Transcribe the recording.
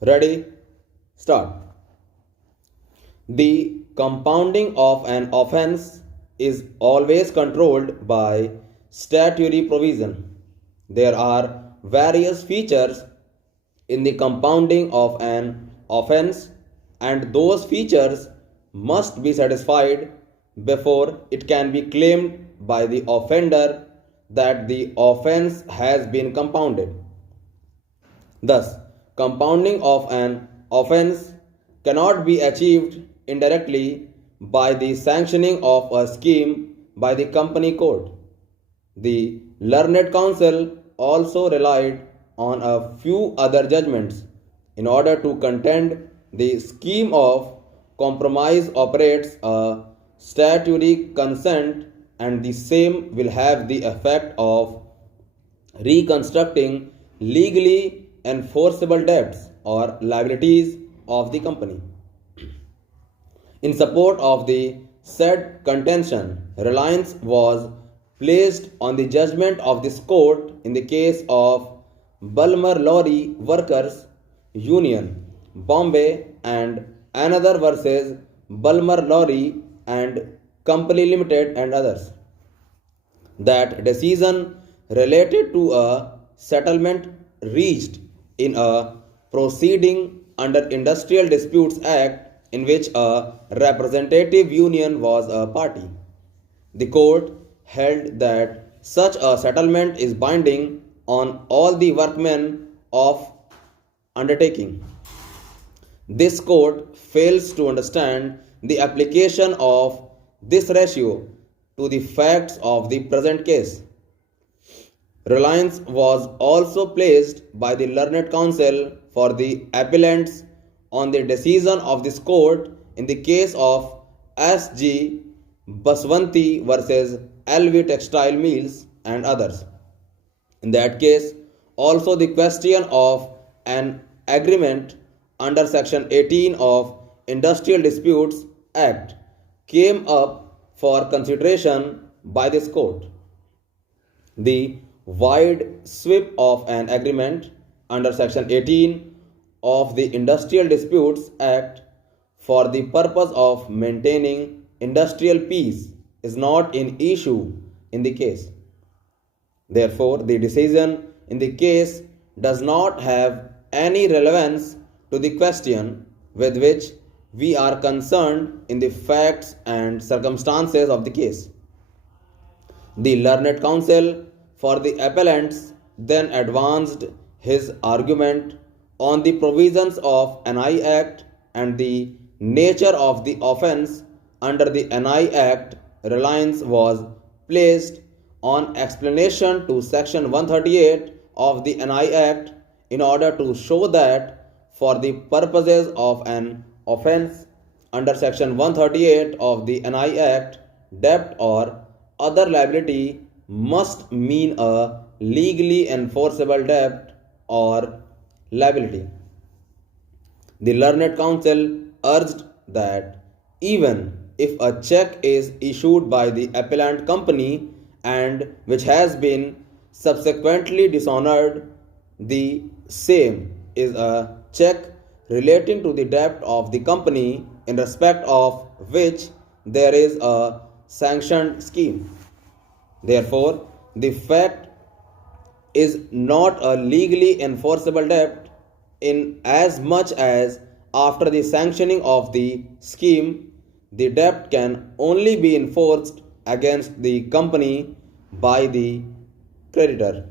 Ready? Start. The compounding of an offense is always controlled by statutory provision. There are various features in the compounding of an offense, and those features must be satisfied before it can be claimed by the offender that the offense has been compounded. Thus, compounding of an offense cannot be achieved indirectly by the sanctioning of a scheme by the company code. The learned counsel also relied on a few other judgments in order to contend the scheme of compromise operates a statutory consent, and the same will have the effect of reconstructing legally enforceable debts or liabilities of the company. In support of the said contention, reliance was placed on the judgment of this court in the case of Bulmer Lorry Workers Union, Bombay, and another versus Bulmer Lorry and Company Limited and others. That decision related to a settlement reached in a proceeding under Industrial Disputes Act in which a representative union was a party. The court held that such a settlement is binding on all the workmen of undertaking. This court fails to understand the application of this ratio to the facts of the present case. Reliance was also placed by the learned counsel for the appellants on the decision of this court in the case of S.G. Baswanti versus LV Textile Mills and others. In that case, also the question of an agreement under Section 18 of Industrial Disputes Act came up for consideration by this court. The wide sweep of an agreement under Section 18 of the Industrial Disputes Act for the purpose of maintaining industrial peace is not an issue in the case. Therefore, the decision in the case does not have any relevance to the question with which we are concerned in the facts and circumstances of the case. The learned counsel for the appellants then advanced his argument on the provisions of NI Act and the nature of the offence under the NI Act. Reliance was placed on explanation to Section 138 of the NI Act in order to show that for the purposes of an offence under Section 138 of the NI Act, debt or other liability must mean a legally enforceable debt or liability. The learned counsel urged that even if a check is issued by the appellant company and which has been subsequently dishonored, the same is a check relating to the debt of the company in respect of which there is a sanctioned scheme. Therefore, the fact is not a legally enforceable debt in as much as after the sanctioning of the scheme, the debt can only be enforced against the company by the creditor.